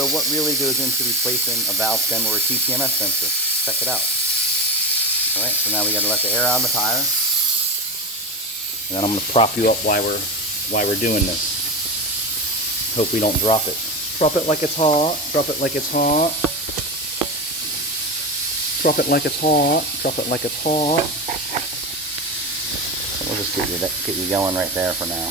So what really goes into replacing a valve stem or a TPMS sensor? Check it out. All right, so now we got to let the air out of the tire. And then I'm going to prop you up while we're doing this. Hope we don't drop it. Drop it like it's hot. Drop it like it's hot. Drop it like it's hot. Drop it like it's hot. We'll just get you going right there for now.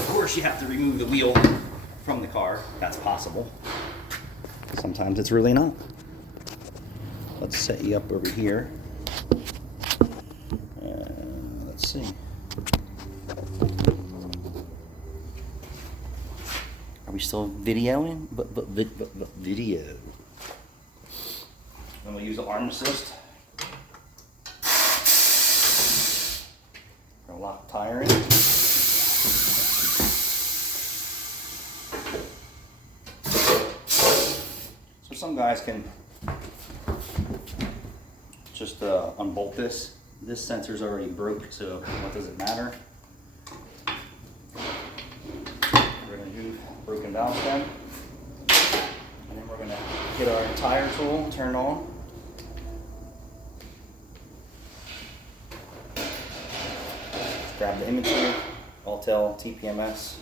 Of course, you have to remove the wheel from the car. That's possible. Sometimes it's really not. Let's set you up over here. Let's see. Are we still videoing? But video. Then we'll use the arm assist. We'll lock the tire in. So some guys can just unbolt this. This sensor's already broke, so what does it matter? We're going to do broken valve stem, and then we're going to get our tire tool, turn it on. Grab the image here, Autel TPMS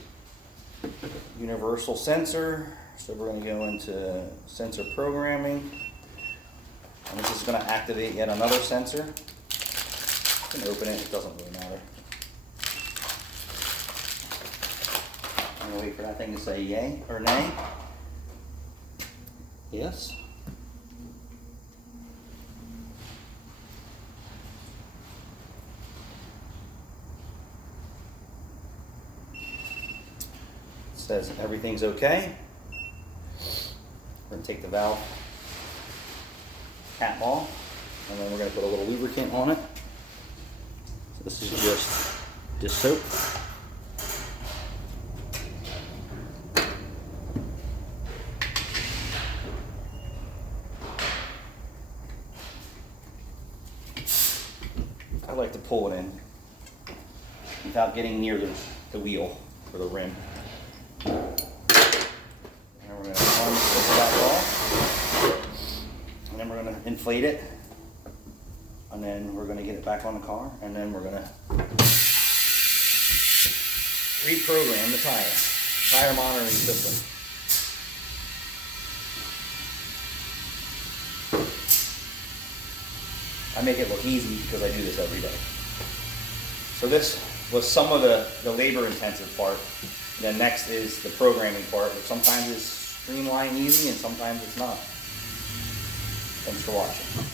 universal sensor. So we're going to go into sensor programming, and this is going to activate yet another sensor. You can open it, it doesn't really matter. I'm going to wait for that thing to say yay or nay. Yes. It says everything's okay. We're going to take the valve cap off, and then we're going to put a little lubricant on it. So this is just soap. I like to pull it in without getting near the wheel or the rim. And we're going to unslip that off, and then we're going to inflate it, and then we're going to get it back on the car, and then we're going to reprogram the tire monitoring system. I make it look easy because I do this every day. So this was some of the labor intensive part. And then next is the programming part, which sometimes is streamlined easy and sometimes it's not. Thanks for watching.